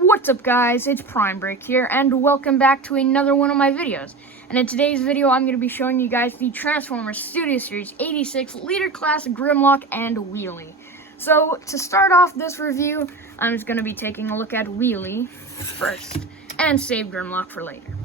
What's up guys, it's Prime Break here, and welcome back to another one of my videos. And in today's video, I'm going to be showing you guys the Transformers Studio Series 86 Leader Class Grimlock and Wheelie. So, to start off this review, I'm just going to be taking a look at Wheelie first, and save Grimlock for later.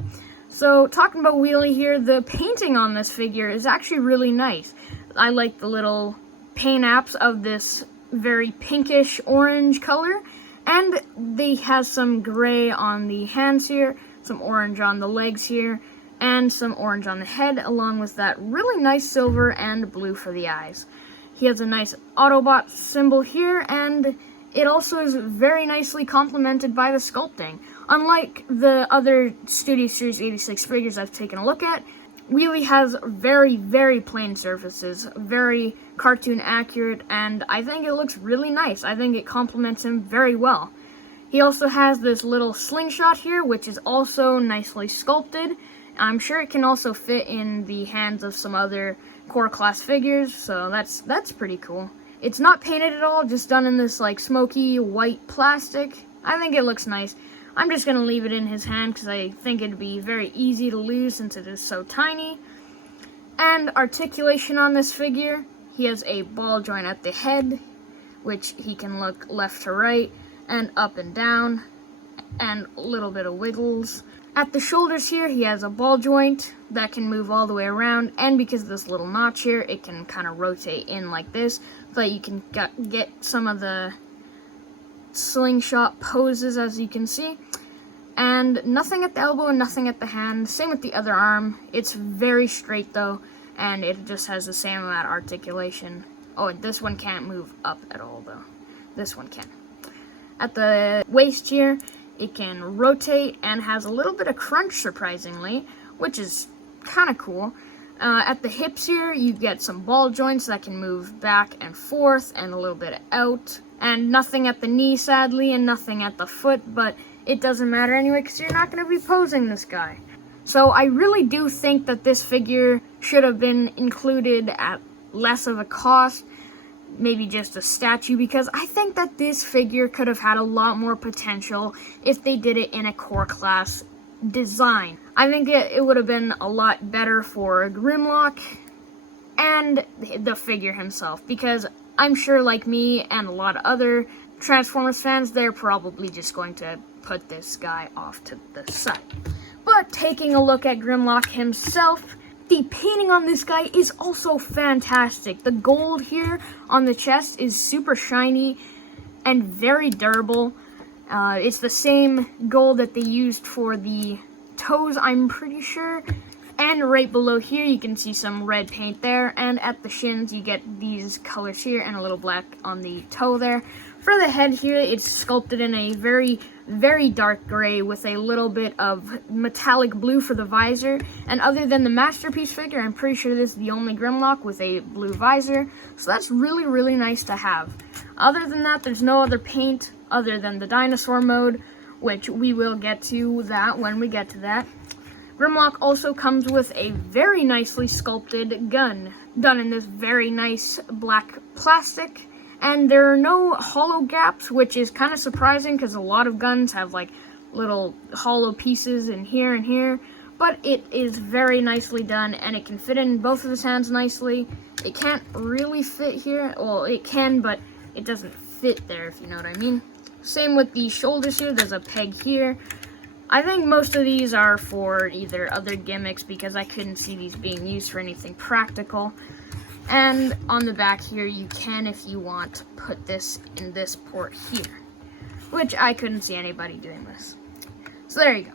So, talking about Wheelie here, the painting on this figure is actually really nice. I like the little paint apps of this very pinkish orange color. And they have some gray on the hands here, some orange on the legs here, and some orange on the head, along with that really nice silver and blue for the eyes. He has a nice Autobot symbol here, and it also is very nicely complemented by the sculpting. Unlike the other Studio Series 86 figures I've taken a look at, Wheelie has very, very plain surfaces, very cartoon accurate, and I think it looks really nice. I think it complements him very well. He also has this little slingshot here, which is also nicely sculpted. I'm sure it can also fit in the hands of some other core class figures, so that's pretty cool. It's not painted at all, just done in this like smoky white plastic. I think it looks nice. I'm just going to leave it in his hand because I think it'd be very easy to lose since it is so tiny. And articulation on this figure, he has a ball joint at the head, which he can look left to right and up and down, and a little bit of wiggles. At the shoulders here, he has a ball joint that can move all the way around, and because of this little notch here, it can kind of rotate in like this, so that you can get some of the slingshot poses, as you can see. And nothing at the elbow and nothing at the hand. Same with the other arm. It's very straight though, and it just has the same amount of articulation. Oh, this one can't move up at all though. This one can. At the waist here, it can rotate and has a little bit of crunch, surprisingly, which is kind of cool. At the hips here, you get some ball joints that can move back and forth and a little bit out. And nothing at the knee, sadly, and nothing at the foot, but it doesn't matter anyway because you're not going to be posing this guy. So I really do think that this figure should have been included at less of a cost, maybe just a statue, because I think that this figure could have had a lot more potential if they did it in a core class design. I think it would have been a lot better for Grimlock and the figure himself, because I'm sure, like me and a lot of other Transformers fans, they're probably just going to put this guy off to the side. But taking a look at Grimlock himself, the painting on this guy is also fantastic. The gold here on the chest is super shiny and very durable. It's the same gold that they used for the toes, I'm pretty sure. And right below here, you can see some red paint there. And at the shins, you get these colors here and a little black on the toe there. For the head here, it's sculpted in a very, very dark gray with a little bit of metallic blue for the visor. And other than the Masterpiece figure, I'm pretty sure this is the only Grimlock with a blue visor. So that's really, really nice to have. Other than that, there's no other paint other than the dinosaur mode, which we will get to that when we get to that. Grimlock also comes with a very nicely sculpted gun, done in this very nice black plastic. And there are no hollow gaps, which is kind of surprising because a lot of guns have like little hollow pieces in here and here. But it is very nicely done, and it can fit in both of his hands nicely. It can't really fit here. Well, it can, but it doesn't fit there, if you know what I mean. Same with the shoulders here. There's a peg here. I think most of these are for either other gimmicks because I couldn't see these being used for anything practical. And on the back here, you can, if you want, put this in this port here, which I couldn't see anybody doing this. So there you go.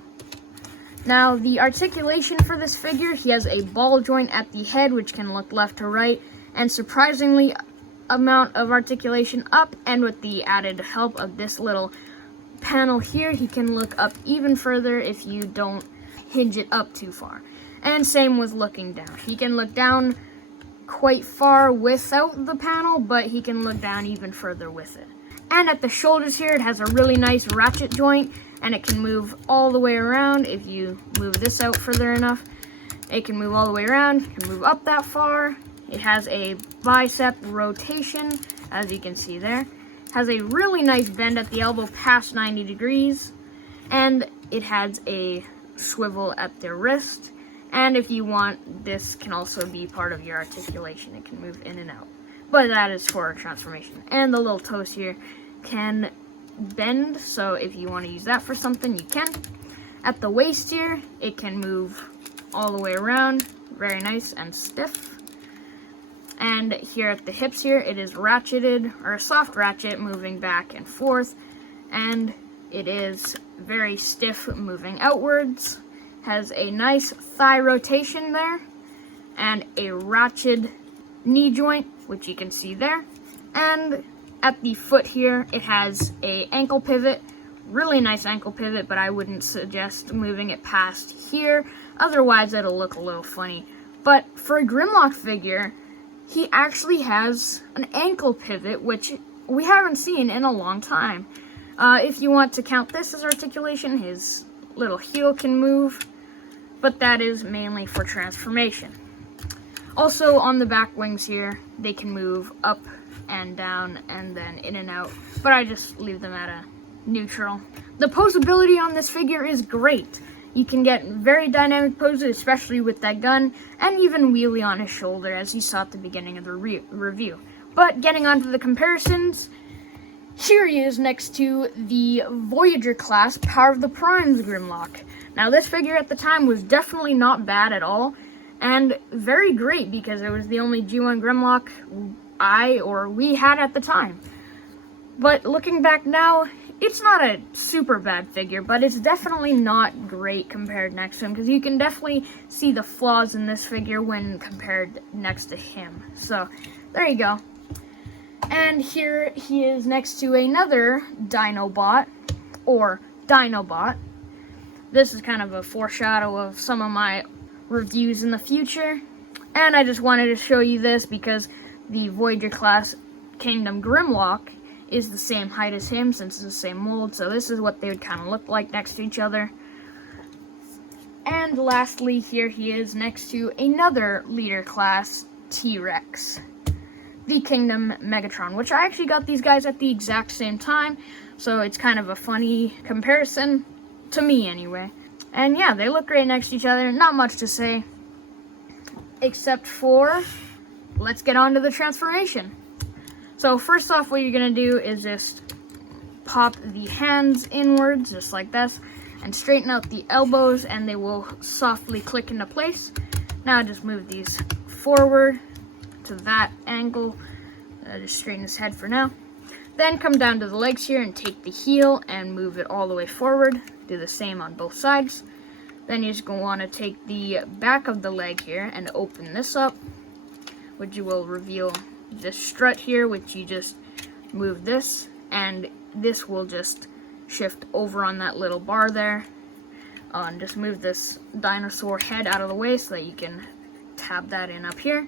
Now, the articulation for this figure, he has a ball joint at the head, which can look left to right, and surprisingly amount of articulation up, and with the added help of this little panel here, he can look up even further if you don't hinge it up too far. And same with looking down. He can look down quite far without the panel, but he can look down even further with it. And at the shoulders here, it has a really nice ratchet joint, and it can move all the way around. If you move this out further enough, it can move all the way around. It can move up that far. It has a bicep rotation, as you can see there. Has a really nice bend at the elbow past 90 degrees, and it has a swivel at the wrist. And if you want, this can also be part of your articulation. It can move in and out, but that is for transformation. And the little toes here can bend, so if you want to use that for something, you can. At the waist here, it can move all the way around, very nice and stiff. And here at the hips here, it is ratcheted, or a soft ratchet, moving back and forth, and it is very stiff moving outwards. Has a nice thigh rotation there, and a ratchet knee joint, which you can see there. And at the foot here, it has a ankle pivot, really nice ankle pivot, but I wouldn't suggest moving it past here, otherwise it'll look a little funny. But for a Grimlock figure, he actually has an ankle pivot, which we haven't seen in a long time. If you want to count this as articulation, his little heel can move, but that is mainly for transformation. Also on the back wings here, they can move up and down and then in and out, but I just leave them at a neutral. The posability on this figure is great. You can get very dynamic poses, especially with that gun, and even wheelie on his shoulder, as you saw at the beginning of the review. But getting onto the comparisons, here he is next to the Voyager class Power of the Primes Grimlock. Now this figure at the time was definitely not bad at all, and very great because it was the only G1 Grimlock we had at the time. But looking back now, it's not a super bad figure, but it's definitely not great compared next to him, because you can definitely see the flaws in this figure when compared next to him. So, there you go. And here he is next to another Dinobot, or Dinobot. This is kind of a foreshadow of some of my reviews in the future, and I just wanted to show you this because the Voyager class Kingdom Grimlock is the same height as him, since it's the same mold, so this is what they would kind of look like next to each other. And lastly, here he is next to another leader class T-Rex, the Kingdom Megatron, which I actually got these guys at the exact same time, so it's kind of a funny comparison, to me anyway. And yeah, they look great next to each other, not much to say, except for, let's get on to the transformation. So first off, what you're going to do is just pop the hands inwards, just like this, and straighten out the elbows, and they will softly click into place. Now just move these forward to that angle. Just straighten his head for now. Then come down to the legs here and take the heel and move it all the way forward. Do the same on both sides. Then you're just going to want to take the back of the leg here and open this up, which will reveal this strut here, which you just move this, and this will just shift over on that little bar there. And just move this dinosaur head out of the way so that you can tab that in up here.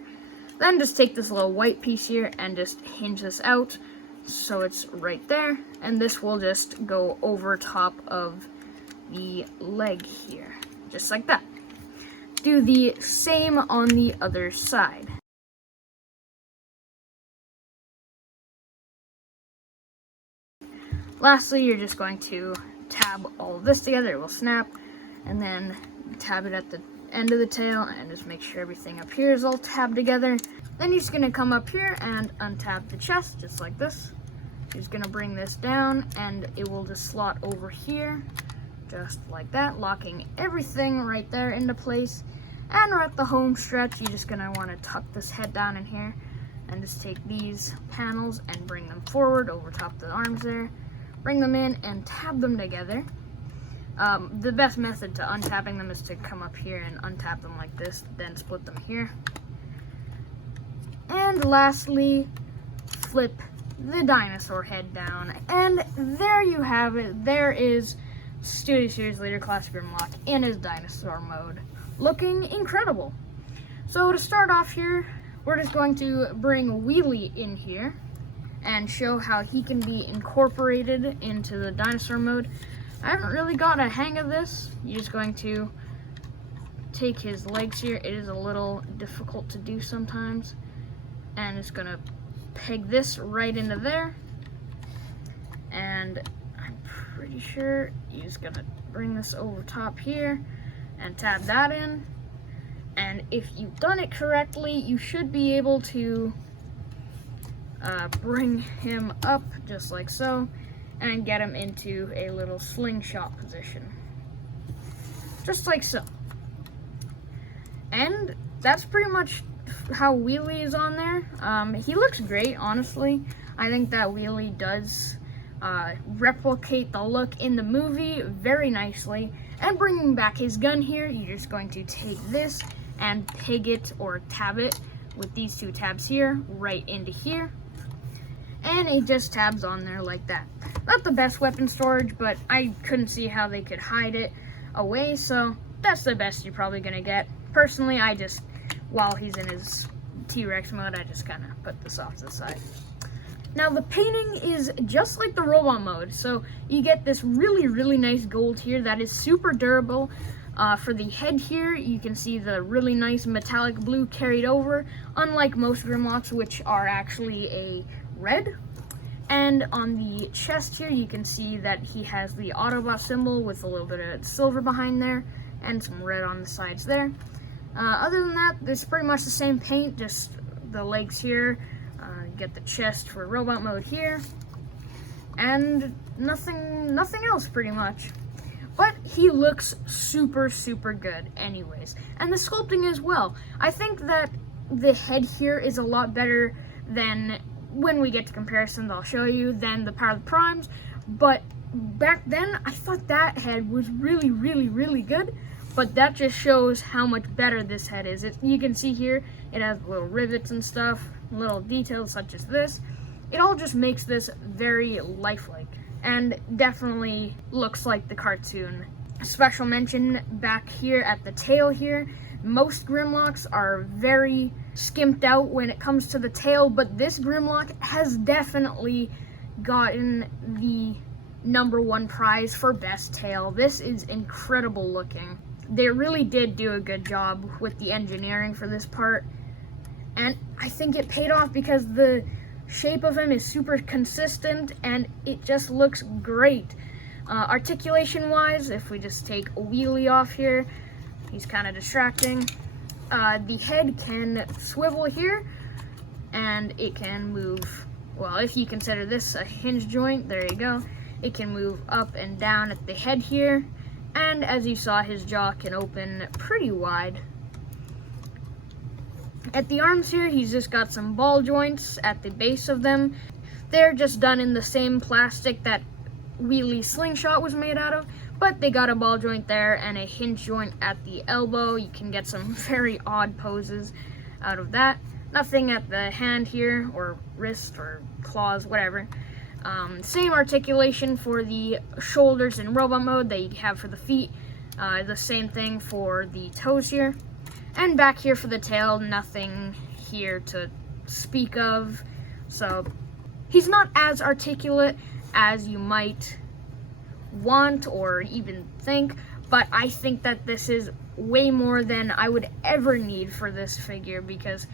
Then just take this little white piece here and just hinge this out so it's right there, and this will just go over top of the leg here, just like that. Do the same on the other side. Lastly, you're just going to tab all of this together. It will snap, and then tab it at the end of the tail and just make sure everything up here is all tabbed together. Then you're just going to come up here and untab the chest, just like this. You're just going to bring this down, and it will just slot over here, just like that, locking everything right there into place. And we're at the home stretch. You're just going to want to tuck this head down in here, and just take these panels and bring them forward over top of the arms there. Bring them in and tab them together. The best method to untapping them is to come up here and untap them like this, then split them here. And lastly, flip the dinosaur head down. And there you have it. There is Studio Series Leader Class Grimlock in his dinosaur mode, looking incredible. So to start off here, we're just going to bring Wheelie in here and show how he can be incorporated into the dinosaur mode. I haven't really got a hang of this. You're just going to take his legs here. It is a little difficult to do sometimes. And it's gonna peg this right into there. And I'm pretty sure he's gonna bring this over top here and tab that in. And if you've done it correctly, you should be able to bring him up just like so and get him into a little slingshot position. Just like so. And that's pretty much how Wheelie is on there. He looks great, honestly. I think that Wheelie does replicate the look in the movie very nicely. And bringing back his gun here, you're just going to take this and peg it or tab it with these two tabs here right into here, and it just tabs on there like that. Not the best weapon storage, but I couldn't see how they could hide it away, so that's the best you're probably gonna get. Personally, I just, while he's in his T-Rex mode, I just kind of put this off to the side. Now the painting is just like the robot mode, so you get this really nice gold here that is super durable. For the head here, you can see the really nice metallic blue carried over, unlike most Grimlocks, which are actually a red. And on the chest here, you can see that he has the Autobot symbol with a little bit of silver behind there, and some red on the sides there. Other than that, it's pretty much the same paint, just the legs here. Get the chest for robot mode here, and nothing else pretty much. But he looks super good anyways. And the sculpting as well. I think that the head here is a lot better than, when we get to comparisons I'll show you, than the Power of the Primes. But back then, I thought that head was really good. But that just shows how much better this head is. You can see here, it has little rivets and stuff, little details such as this. It all just makes this very lifelike. And definitely looks like the cartoon. Special mention back here at the tail here. Most Grimlocks are very skimped out when it comes to the tail, but this Grimlock has definitely gotten the #1 prize for best tail. This is incredible looking. They really did do a good job with the engineering for this part, and I think it paid off because the shape of him is super consistent and it just looks great. Articulation wise, if we just take a Wheelie off here, he's kind of distracting. The head can swivel here and it can move, well, if you consider this a hinge joint, there you go. It can move up and down at the head here, and as you saw, his jaw can open pretty wide. At the arms here, he's just got some ball joints at the base of them. They're just done in the same plastic that Wheelie's slingshot was made out of, but they got a ball joint there and a hinge joint at the elbow. You can get some very odd poses out of that. Nothing at the hand here, or wrist, or claws, whatever. Same articulation for the shoulders in robot mode that you have for the feet. The same thing for the toes here. And back here for the tail, nothing here to speak of. So he's not as articulate as you might want or even think, but I think that this is way more than I would ever need for this figure because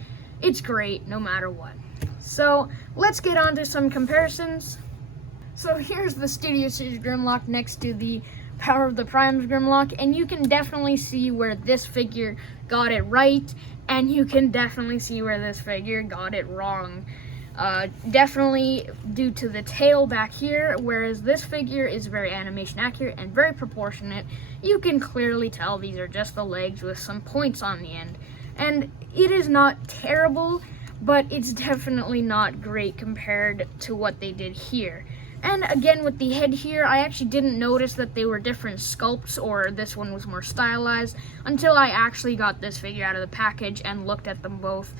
it's great no matter what. So let's get on to some comparisons. So here's the Studio Series Grimlock next to the Power of the Primes Grimlock, and you can definitely see where this figure got it right, and you can definitely see where this figure got it wrong. Definitely due to the tail back here, whereas this figure is very animation accurate and very proportionate. You can clearly tell these are just the legs with some points on the end. And it is not terrible, but it's definitely not great compared to what they did here. And again, with the head here, I actually didn't notice that they were different sculpts or this one was more stylized until I actually got this figure out of the package and looked at them both.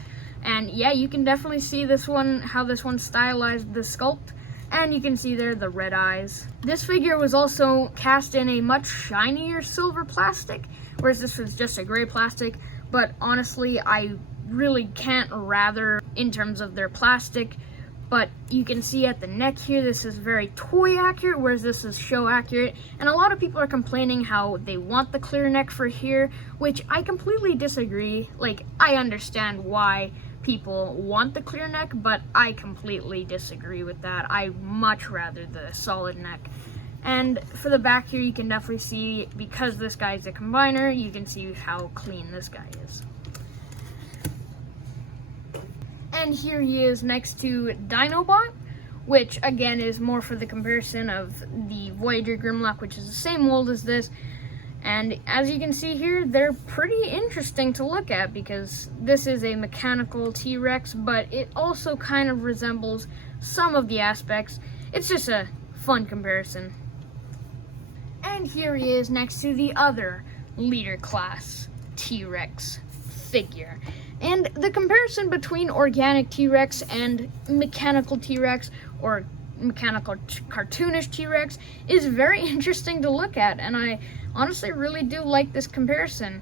And yeah, you can definitely see this one, how this one stylized the sculpt, and you can see there the red eyes. This figure was also cast in a much shinier silver plastic, whereas this was just a gray plastic, but honestly, I really can't rather in terms of their plastic. But you can see at the neck here, this is very toy accurate, whereas this is show accurate. And a lot of people are complaining how they want the clear neck for here, which I completely disagree. Like, I understand why people want the clear neck, but I completely disagree with that. I much rather the solid neck. And for the back here, you can definitely see, because this guy is a combiner, you can see how clean this guy is. And here he is next to Dinobot, which again is more for the comparison of the Voyager Grimlock, which is the same mold as this. And as you can see here, they're pretty interesting to look at because this is a mechanical T-Rex, but it also kind of resembles some of the aspects. It's just a fun comparison. And here he is next to the other leader class T-Rex figure. And the comparison between organic T-Rex and mechanical T-Rex, or mechanical cartoonish T-Rex, is very interesting to look at, and I honestly really do like this comparison.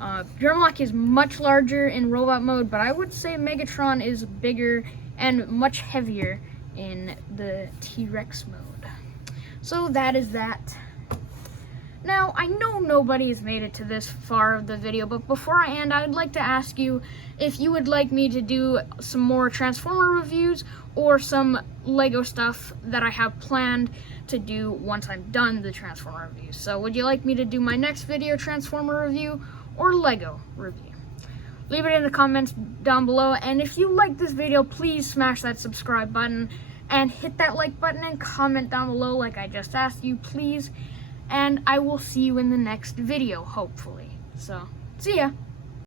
Grimlock is much larger in robot mode, but I would say Megatron is bigger and much heavier in the T-Rex mode. So that is that. Now, I know nobody has made it to this far of the video, but before I end, I'd like to ask you if you would like me to do some more Transformer reviews or some Lego stuff that I have planned to do once I'm done the Transformer reviews. So would you like me to do my next video Transformer review or Lego review? Leave it in the comments down below, and if you like this video, please smash that subscribe button and hit that like button and comment down below like I just asked you, please. And I will see you in the next video, hopefully. So, see ya!